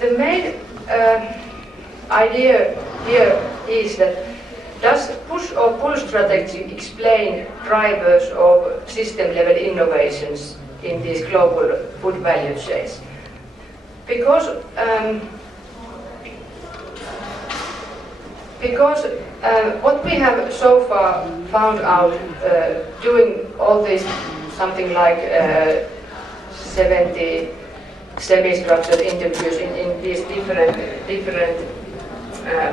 The main idea here is that does push or pull strategy explain drivers of system-level innovations in these global food value chains? Because what we have so far found out doing all this, something like 70 semi-structured interviews in these different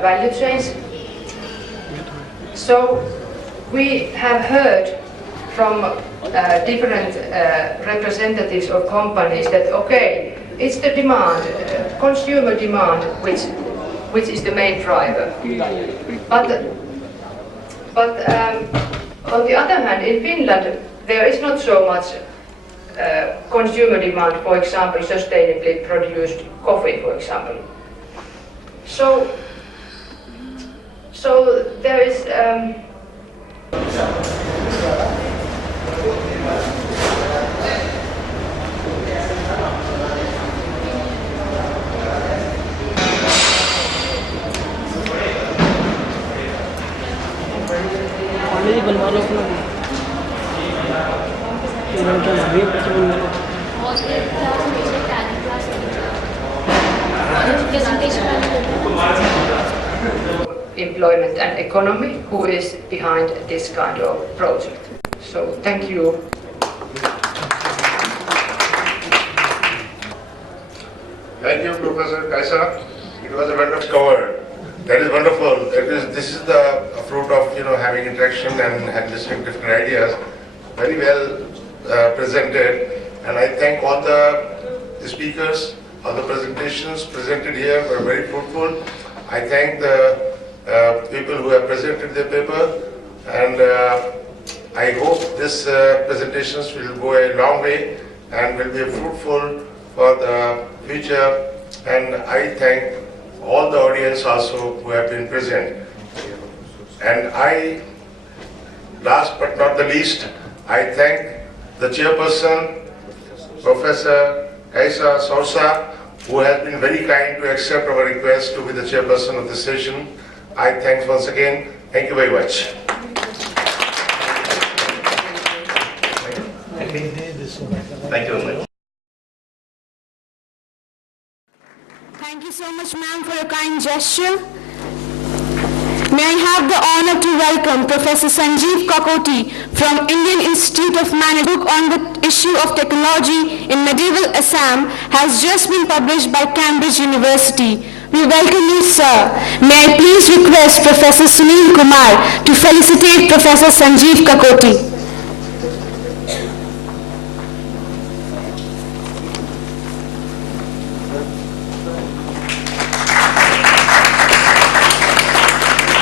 value chains. So we have heard from different representatives of companies that okay, it's the demand, consumer demand, which is the main driver. But on the other hand, in Finland there is not so much consumer demand, for example, sustainably produced coffee, for example. So there is employment and economy who is behind this kind of project. So thank you. Thank you, Professor Kaisa. It was a wonderful cover. That is wonderful. This is the fruit of having interaction and listening to different ideas. Very well presented, and I thank all the speakers. All the presentations presented here were very fruitful. I thank the people who have presented their paper, and I hope this presentations will go a long way and will be fruitful for the future. And I thank all the audience also who have been present. And I, last but not the least, I thank the chairperson, Professor Kaisa Sousa, who has been very kind to accept our request to be the chairperson of the session. I thank once again. Thank you very much. Thank you very much. Thank you so much, ma'am, for your kind gesture. May I have the honor to welcome Professor Sanjeev Kakoti from Indian Institute of Management. Book on the issue of technology in medieval Assam has just been published by Cambridge University. We welcome you, sir. May I please request Professor Sunil Kumar to felicitate Professor Sanjeev Kakoti.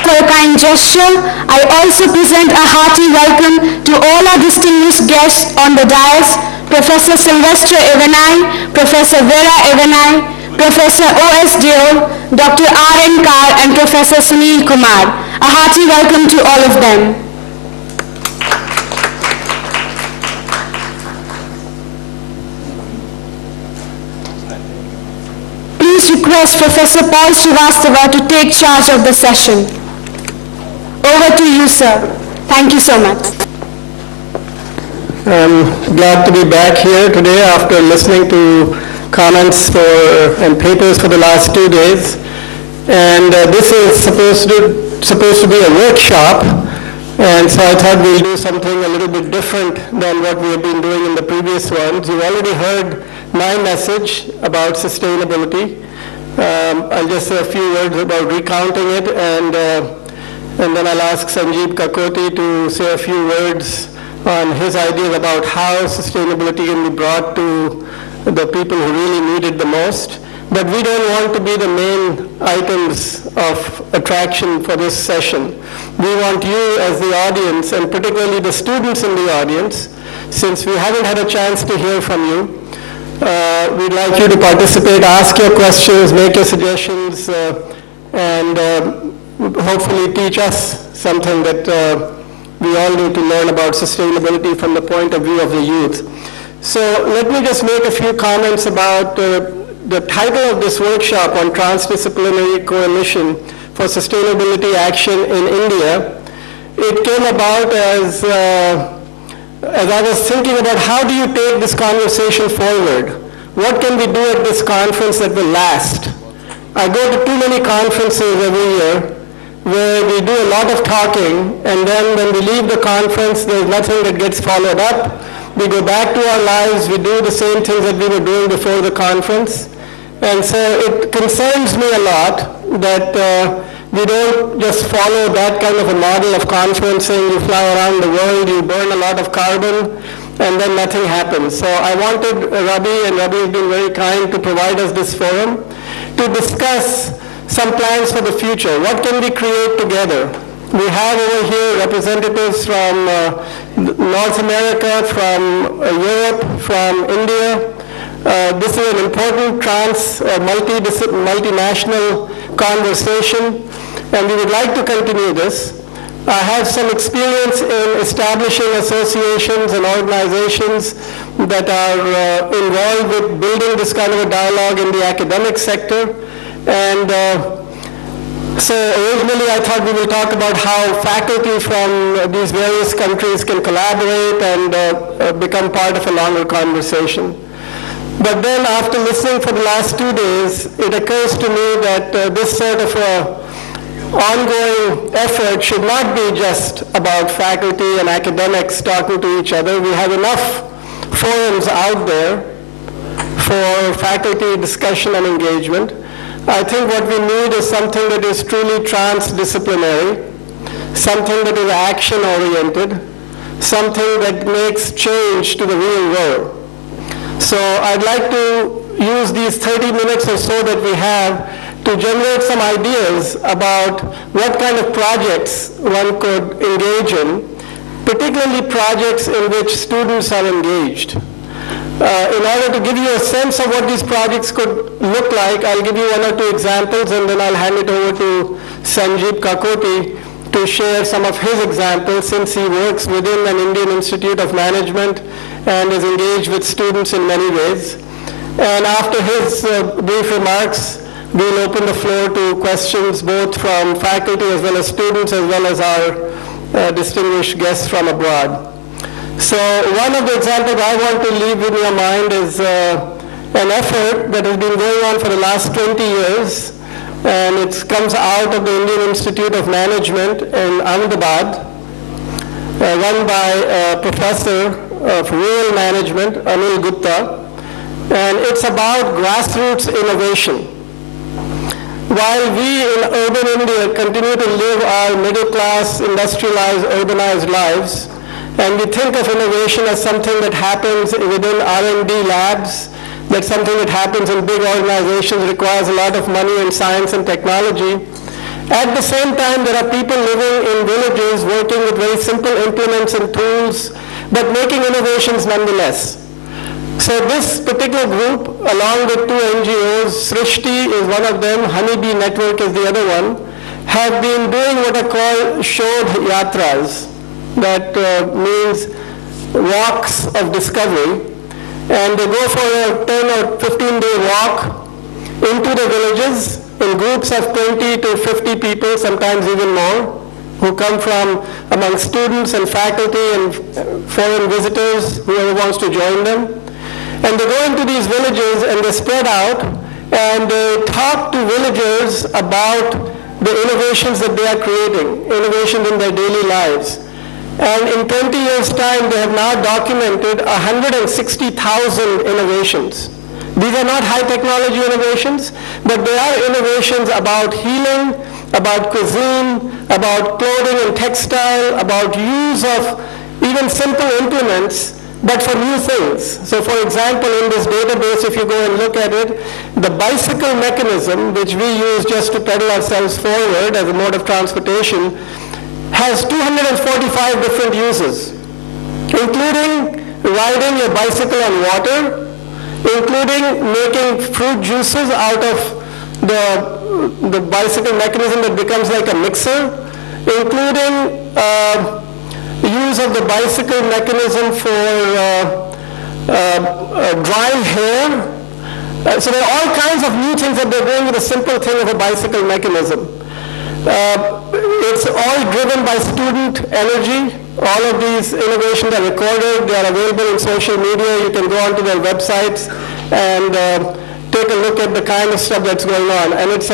For a kind gesture, I also present a hearty welcome to all our distinguished guests on the dais, Professor Sylvester Evanai, Professor Vera Evanai, Professor O.S. Deol, Dr. R.N. Kar, and Professor Sunil Kumar. A hearty welcome to all of them. Please request Professor Paul Srivastava to take charge of the session. Over to you, sir. Thank you so much. I'm glad to be back here today after listening to comments and papers for the last 2 days. And this is supposed to be a workshop, and so I thought we'll do something a little bit different than what we have been doing in the previous ones. You've already heard my message about sustainability. I'll just say a few words about recounting it, and then I'll ask Sanjeev Kakoti to say a few words on his ideas about how sustainability can be brought to the people who really need it the most. But we don't want to be the main items of attraction for this session. We want you as the audience, and particularly the students in the audience, since we haven't had a chance to hear from you, we'd like you to participate, ask your questions, make your suggestions, and hopefully teach us something that we all need to learn about sustainability from the point of view of the youth. So let me just make a few comments about the title of this workshop on Transdisciplinary Coalition for Sustainability Action in India. It came about as I was thinking about how do you take this conversation forward? What can we do at this conference that will last? I go to too many conferences every year where we do a lot of talking, and then when we leave the conference, there's nothing that gets followed up. We go back to our lives, we do the same things that we were doing before the conference. And so it concerns me a lot that we don't just follow that kind of a model of conferencing. You fly around the world, you burn a lot of carbon, and then nothing happens. So I wanted Rabi, and Rabi has been very kind to provide us this forum, to discuss some plans for the future. What can we create together? We have over here representatives from North America, from Europe, from India. This is an important multinational conversation, and we would like to continue this. I have some experience in establishing associations and organizations that are involved with building this kind of a dialogue in the academic sector. And so originally I thought we will talk about how faculty from these various countries can collaborate and become part of a longer conversation. But then after listening for the last 2 days, it occurs to me that this sort of ongoing effort should not be just about faculty and academics talking to each other. We have enough forums out there for faculty discussion and engagement. I think what we need is something that is truly transdisciplinary, something that is action-oriented, something that makes change to the real world. So I'd like to use these 30 minutes or so that we have to generate some ideas about what kind of projects one could engage in, particularly projects in which students are engaged. In order to give you a sense of what these projects could look like, I'll give you 1 or 2 examples, and then I'll hand it over to Sanjeev Kakoti to share some of his examples, since he works within an Indian Institute of Management and is engaged with students in many ways. And after his brief remarks, we'll open the floor to questions both from faculty as well as students, as well as our distinguished guests from abroad. So one of the examples I want to leave in your mind is an effort that has been going on for the last 20 years, and it comes out of the Indian Institute of Management in Ahmedabad, run by a professor of rural management, Anil Gupta, and it's about grassroots innovation. While we in urban India continue to live our middle-class, industrialized, urbanized lives, and we think of innovation as something that happens within R&D labs, that's something that happens in big organizations, requires a lot of money in science and technology. At the same time, there are people living in villages working with very simple implements and tools, but making innovations nonetheless. So this particular group, along with 2 NGOs, Srishti is one of them, Honeybee Network is the other one, have been doing what are called Shodh Yatras. That means walks of discovery, and they go for a 10 or 15-day walk into the villages in groups of 20 to 50 people, sometimes even more, who come from among students and faculty and foreign visitors, whoever wants to join them. And they go into these villages and they spread out and they talk to villagers about the innovations that they are creating, innovations in their daily lives. And in 20 years' time, they have now documented 160,000 innovations. These are not high technology innovations, but they are innovations about healing, about cuisine, about clothing and textile, about use of even simple implements, but for new things. So for example, in this database, if you go and look at it, the bicycle mechanism, which we use just to pedal ourselves forward as a mode of transportation, has 245 different uses, including riding your bicycle on water, including making fruit juices out of the bicycle mechanism that becomes like a mixer, including use of the bicycle mechanism for drying hair. So there are all kinds of new things that they're doing with a simple thing of a bicycle mechanism. It's all driven by student energy. All of these innovations are recorded. They are available in social media. You can go onto their websites and take a look at the kind of stuff that's going on. And it's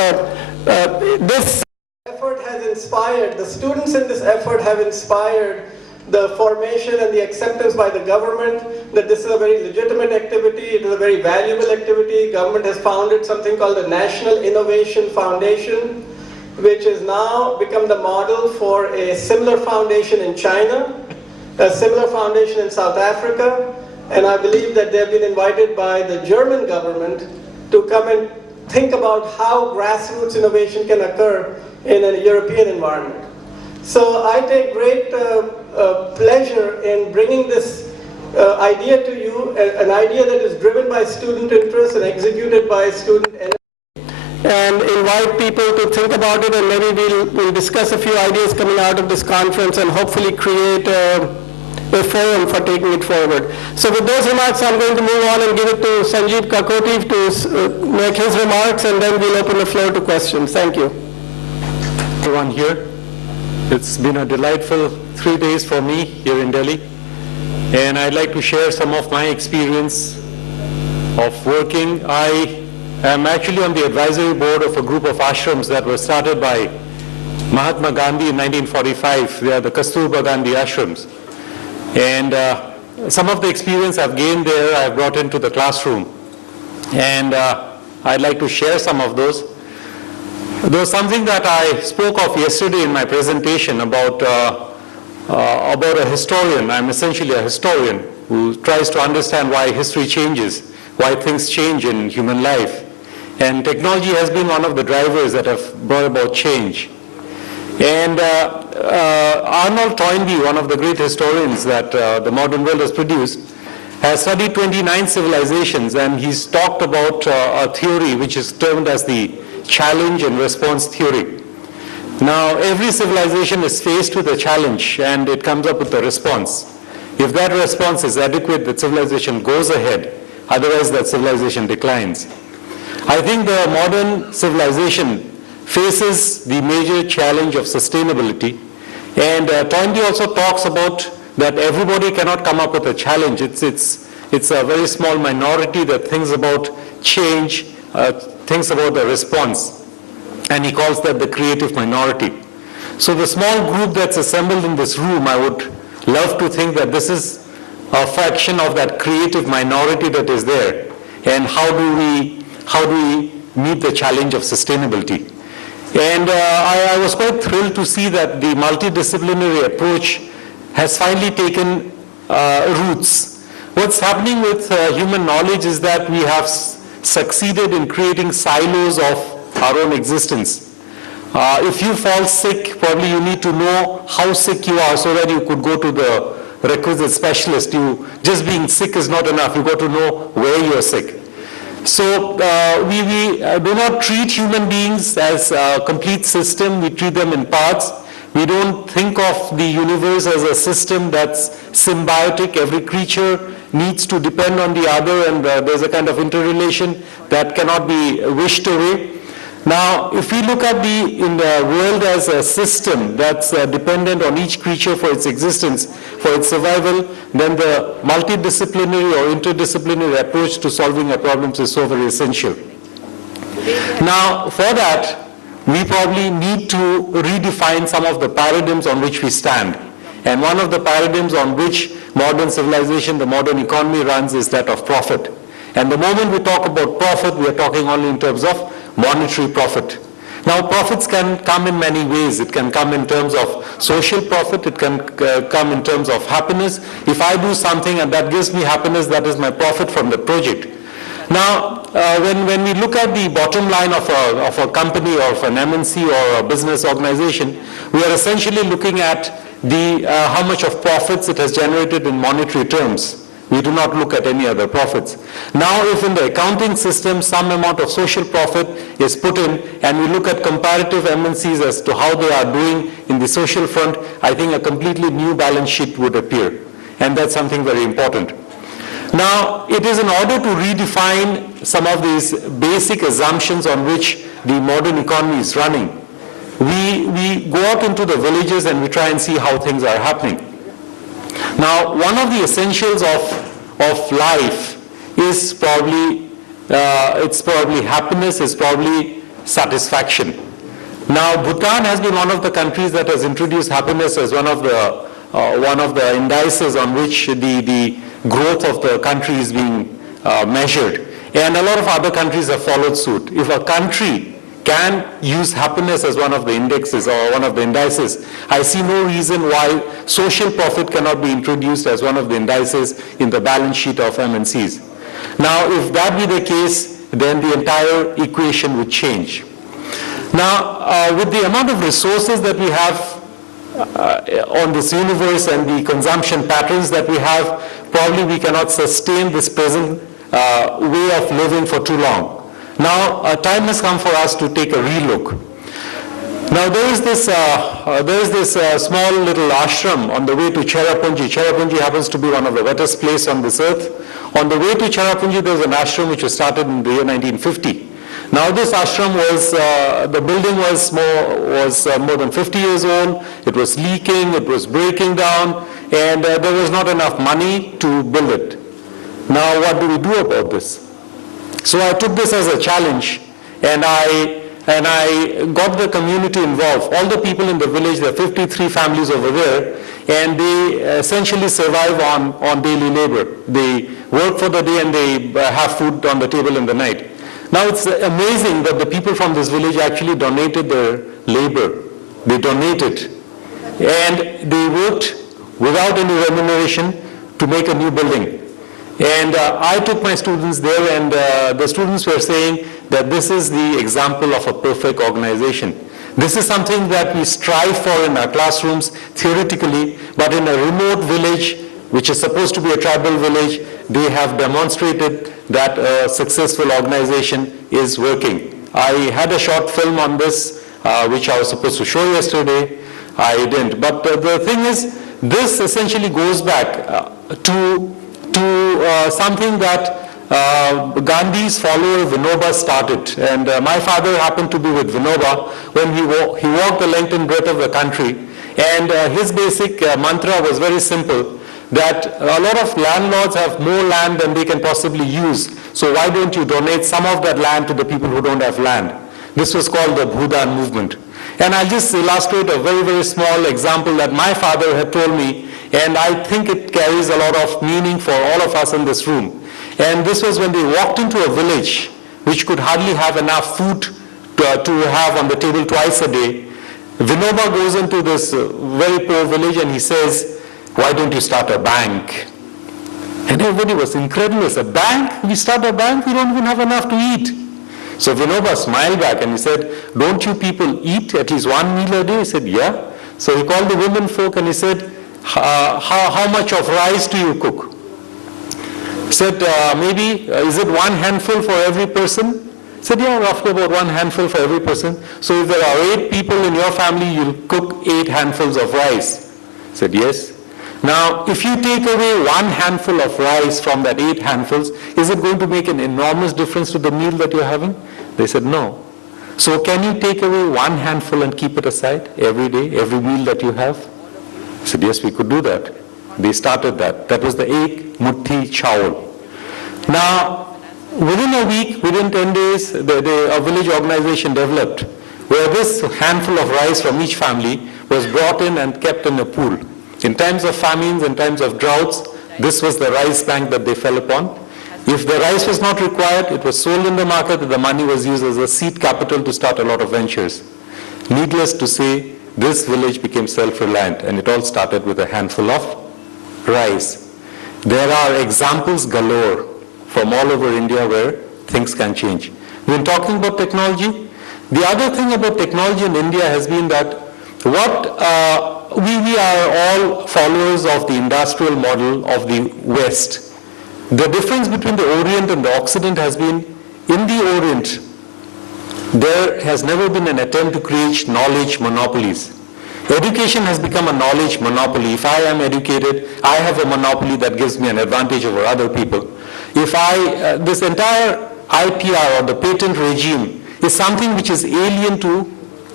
this effort has inspired, the students in this effort have inspired the formation and the acceptance by the government that this is a very legitimate activity, it is a very valuable activity. Government has founded something called the National Innovation Foundation, which has now become the model for a similar foundation in China, a similar foundation in South Africa, and I believe that they've been invited by the German government to come and think about how grassroots innovation can occur in a European environment. So I take great pleasure in bringing this idea to you, an idea that is driven by student interest and executed by student energy, and invite people to think about it, and maybe we'll discuss a few ideas coming out of this conference and hopefully create a forum for taking it forward. So with those remarks, I'm going to move on and give it to Sanjeev Kakoti to make his remarks, and then we'll open the floor to questions. Thank you. Everyone here. It's been a delightful 3 days for me here in Delhi, and I'd like to share some of my experience of working. I am actually on the advisory board of a group of ashrams that were started by Mahatma Gandhi in 1945. They are the Kasturba Gandhi ashrams. And some of the experience I've gained there, I've brought into the classroom. And I'd like to share some of those. There was something that I spoke of yesterday in my presentation about a historian. I'm essentially a historian who tries to understand why history changes, why things change in human life. And technology has been one of the drivers that have brought about change. And Arnold Toynbee, one of the great historians that the modern world has produced, has studied 29 civilizations, and he's talked about a theory which is termed as the challenge and response theory. Now, every civilization is faced with a challenge, and it comes up with a response. If that response is adequate, the civilization goes ahead. Otherwise, that civilization declines. I think the modern civilization faces the major challenge of sustainability. And Toynbee also talks about that everybody cannot come up with a challenge. It's a very small minority that thinks about change, thinks about the response. And he calls that the creative minority. So the small group that's assembled in this room, I would love to think that this is a fraction of that creative minority that is there. And how do we meet the challenge of sustainability? And I was quite thrilled to see that the multidisciplinary approach has finally taken roots. What's happening with human knowledge is that we have succeeded in creating silos of our own existence. If you fall sick, probably you need to know how sick you are so that you could go to the requisite specialist. Just being sick is not enough. You've got to know where you're sick. So we do not treat human beings as a complete system. We treat them in parts. We don't think of the universe as a system that's symbiotic. Every creature needs to depend on the other, and there's a kind of interrelation that cannot be wished away. Now, if we look at in the world as a system that's dependent on each creature for its existence, for its survival, then the multidisciplinary or interdisciplinary approach to solving our problems is so very essential. Now, for that, we probably need to redefine some of the paradigms on which we stand. And one of the paradigms on which modern civilization, the modern economy runs is that of profit. And the moment we talk about profit, we are talking only in terms of monetary profit. Now, profits can come in many ways. It can come in terms of social profit. It can come in terms of happiness. If I do something and that gives me happiness, that is my profit from the project. Now, when we look at the bottom line of a company or of an MNC or a business organization, we are essentially looking at how much of profits it has generated in monetary terms. We do not look at any other profits. Now, if in the accounting system some amount of social profit is put in and we look at comparative MNCs as to how they are doing in the social front, I think a completely new balance sheet would appear. And that's something very important. Now, it is in order to redefine some of these basic assumptions on which the modern economy is running. We go out into the villages and we try and see how things are happening. Now, one of the essentials of life is probably happiness, is probably satisfaction. Now, Bhutan has been one of the countries that has introduced happiness as one of the indices on which the growth of the country is being measured. And a lot of other countries have followed suit. If a country can use happiness as one of the indexes or one of the indices, I see no reason why social profit cannot be introduced as one of the indices in the balance sheet of MNCs. Now, if that be the case, then the entire equation would change. Now, with the amount of resources that we have on this universe and the consumption patterns that we have, probably we cannot sustain this present way of living for too long. Now, time has come for us to take a relook. Now, there is this small little ashram on the way to Cherrapunji. Cherrapunji happens to be one of the wettest places on this earth. On the way to Cherrapunji, there was an ashram which was started in the year 1950. Now, this ashram the building was more than 50 years old. It was leaking, it was breaking down, and there was not enough money to build it. Now, what do we do about this? So I took this as a challenge, and I got the community involved. All the people in the village, there are 53 families over there, and they essentially survive on daily labor. They work for the day and they have food on the table in the night. Now, it's amazing that the people from this village actually donated their labor. They donated, and they worked without any remuneration to make a new building. And I took my students there, and the students were saying that this is the example of a perfect organization. This is something that we strive for in our classrooms theoretically, but in a remote village, which is supposed to be a tribal village, they have demonstrated that a successful organization is working. I had a short film on this, which I was supposed to show yesterday. I didn't. But the thing is, this essentially goes back to something that Gandhi's follower Vinoba started. And my father happened to be with Vinoba when he walked the length and breadth of the country. And his basic mantra was very simple, that a lot of landlords have more land than they can possibly use. So why don't you donate some of that land to the people who don't have land? This was called the Bhudan movement. And I'll just illustrate a very, very small example that my father had told me, and I think it carries a lot of meaning for all of us in this room. And this was when they walked into a village which could hardly have enough food to have on the table twice a day. Vinoba goes into this very poor village and he says, "Why don't you start a bank?" And everybody was incredulous. A bank? We start a bank? We don't even have enough to eat. So Vinoba smiled back and he said, "Don't you people eat at least one meal a day?" He said, "Yeah." So he called the women folk and he said, how much of rice do you cook? He said, maybe, is it one handful for every person? He said, yeah, roughly about one handful for every person. So if there are 8 people in your family, you'll cook 8 handfuls of rice. He said, yes. Now, if you take away one handful of rice from that 8 handfuls, is it going to make an enormous difference to the meal that you're having? They said, no. So can you take away one handful and keep it aside every day, every meal that you have? I said, yes, we could do that. They started that. That was the Ek Muthi Chawal. Now, within a week, within 10 days, a village organization developed where this handful of rice from each family was brought in and kept in a pool. In times of famines, in times of droughts, this was the rice bank that they fell upon. If the rice was not required, it was sold in the market, the money was used as a seed capital to start a lot of ventures. Needless to say, this village became self-reliant, and it all started with a handful of rice. There are examples galore from all over India where things can change. We've been talking about technology. The other thing about technology in India has been that we are all followers of the industrial model of the West. The difference between the Orient and the Occident has been, in the Orient, there has never been an attempt to create knowledge monopolies. Education has become a knowledge monopoly. If I am educated, I have a monopoly that gives me an advantage over other people. If this entire IPR or the patent regime is something which is alien to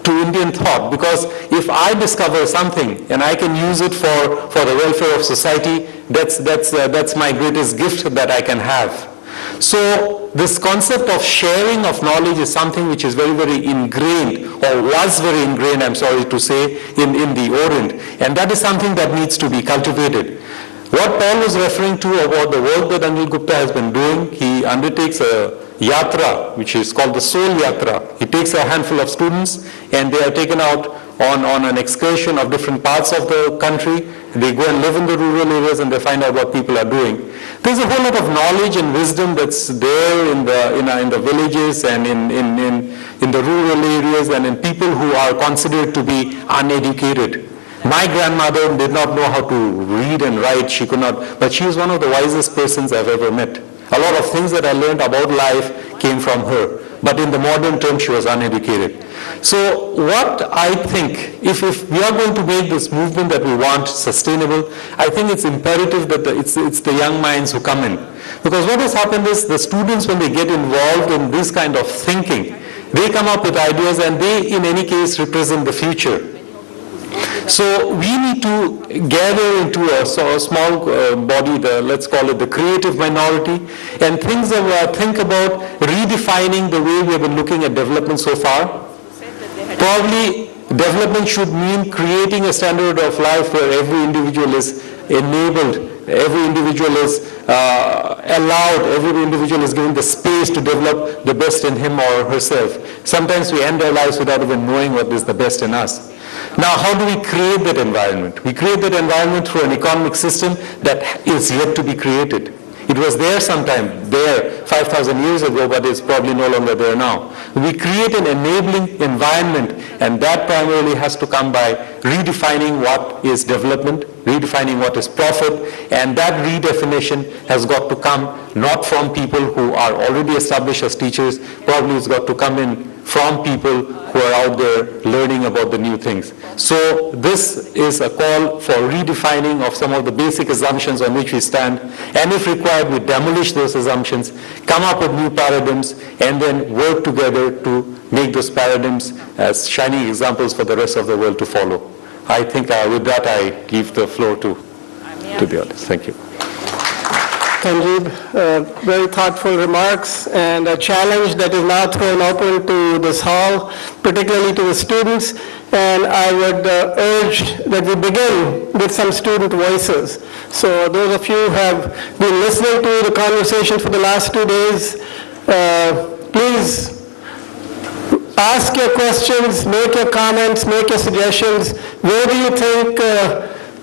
Indian thought, because if I discover something and I can use it for the welfare of society, that's my greatest gift that I can have. So this concept of sharing of knowledge is something which is very, very ingrained, or was very ingrained, I'm sorry to say, in the Orient. And that is something that needs to be cultivated. What Paul was referring to about the work that Anil Gupta has been doing, he undertakes a yatra, which is called the Soul Yatra. He takes a handful of students and they are taken out on an excursion of different parts of the country. They go and live in the rural areas and they find out what people are doing. There's a whole lot of knowledge and wisdom that's there in the villages and in the rural areas and in people who are considered to be uneducated. My grandmother did not know how to read and write, she could not, but she is one of the wisest persons I've ever met. A lot of things that I learned about life came from her, but in the modern term she was uneducated. So what I think, if we are going to make this movement that we want sustainable, I think it's imperative that it's the young minds who come in. Because what has happened is the students, when they get involved in this kind of thinking, they come up with ideas and they in any case represent the future. So we need to gather into a small body, let's call it the creative minority, and think about redefining the way we have been looking at development so far. Probably development should mean creating a standard of life where every individual is enabled, every individual is allowed, every individual is given the space to develop the best in him or herself. Sometimes we end our lives without even knowing what is the best in us. Now, how do we create that environment? We create that environment through an economic system that is yet to be created. It was there sometime, 5,000 years ago, but it's probably no longer there now. We create an enabling environment, and that primarily has to come by redefining what is development, redefining what is profit, and that redefinition has got to come not from people who are already established as teachers, probably it's got to come in from people who are out there learning about the new things. So this is a call for redefining of some of the basic assumptions on which we stand, and if required, we demolish those assumptions, come up with new paradigms, and then work together to make those paradigms as shining examples for the rest of the world to follow. I think with that I give the floor to the audience. Thank you. Sanjeev, very thoughtful remarks and a challenge that is now thrown open to this hall, particularly to the students. And I would urge that we begin with some student voices. So those of you who have been listening to the conversation for the last 2 days, please ask your questions, make your comments, make your suggestions. Where do you think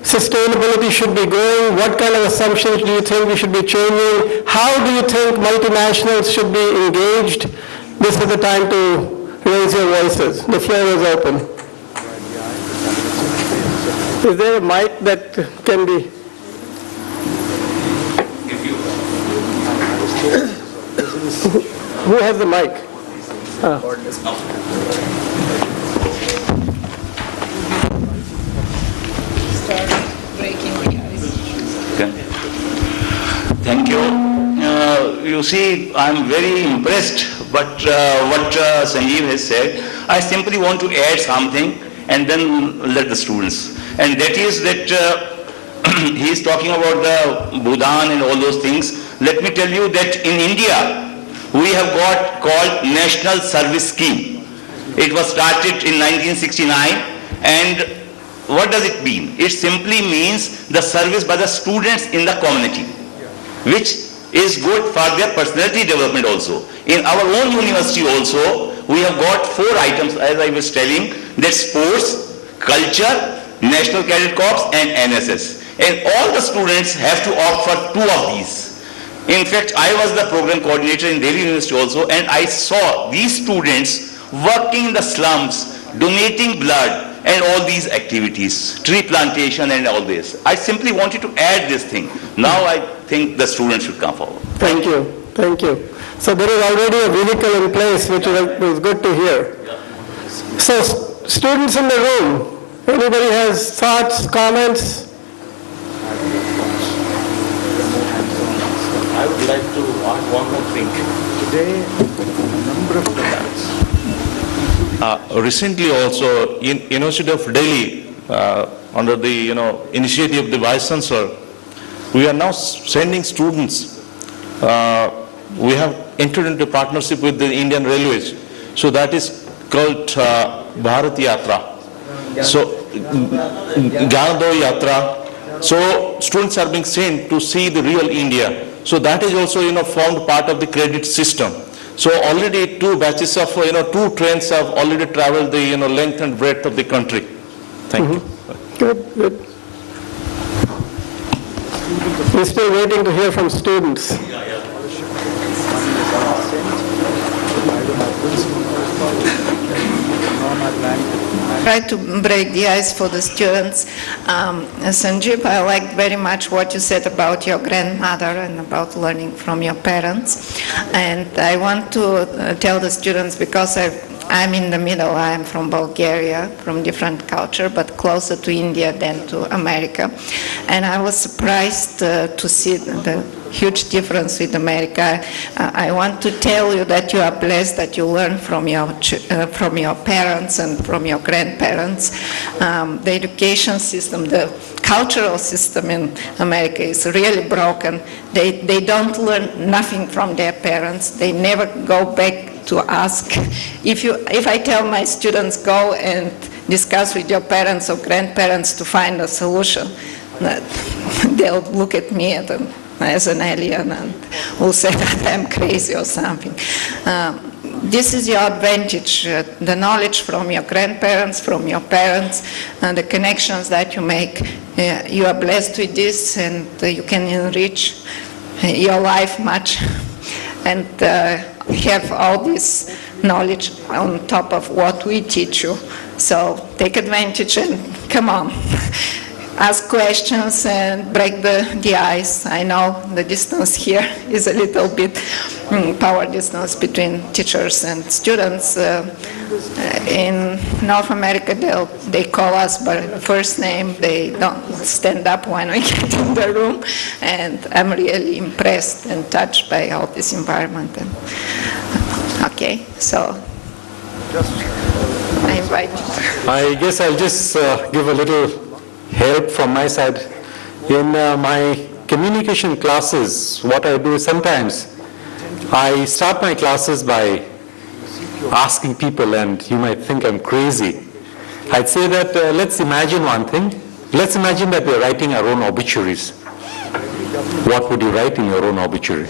sustainability should be going? What kind of assumptions do you think we should be changing? How do you think multinationals should be engaged? This is the time to raise your voices. The floor is open. Is there a mic that can be? Who has the mic? Thank you. You see, I'm very impressed what Sanjeev has said. I simply want to add something and then let the students. And that is that he is talking about the Bhudan and all those things. Let me tell you that in India, we have got called National Service Scheme. It was started in 1969, and what does it mean? It simply means the service by the students in the community, which is good for their personality development also. In our own university also, we have got 4 items, as I was telling, that sports, culture, National Cadet Corps and NSS. And all the students have to opt for 2 of these. In fact, I was the program coordinator in Delhi University also, and I saw these students working in the slums, donating blood, and all these activities, tree plantation and all this. I simply wanted to add this thing. Now I think the students should come forward. Thank you. Thank you. So there is already a vehicle in place, which is good to hear. So students in the room, anybody has thoughts, comments? I would like to add one more thing. Today, a number of products. Recently also, in University of Delhi, under the initiative of the Vice Chancellor, we are now sending students. We have entered into partnership with the Indian Railways. So that is called Bharat Yatra. So Ganado Yatra. So students are being sent to see the real India. So that is also formed part of the credit system. So already 2 batches of 2 trains have already traveled the length and breadth of the country. Thank you. Good, good. We're still waiting to hear from students. Try to break the ice for the students. Sanjeev, I liked very much what you said about your grandmother and about learning from your parents. And I want to tell the students, because I'm in the middle, I'm from Bulgaria, from different culture, but closer to India than to America. And I was surprised to see the huge difference with America. I want to tell you that you are blessed that you learn from your parents and from your grandparents. The education system, the cultural system in America is really broken. They don't learn nothing from their parents. They never go back to ask. If I tell my students, go and discuss with your parents or grandparents to find a solution, they'll look at me as an alien and will say that I'm crazy or something. This is your advantage, the knowledge from your grandparents, from your parents, and the connections that you make. You are blessed with this, and you can enrich your life much and have all this knowledge on top of what we teach you. So take advantage and come on. Ask questions and break the ice. I know the distance here is a little bit power distance between teachers and students. In North America, they call us by first name. They don't stand up when we get in the room. And I'm really impressed and touched by all this environment. Okay, so I invite you. I guess I'll just give a little help from my side. In my communication classes, what I do sometimes, I start my classes by asking people, and you might think I'm crazy. I'd say that let's imagine one thing. Let's imagine that we're writing our own obituaries. What would you write in your own obituary?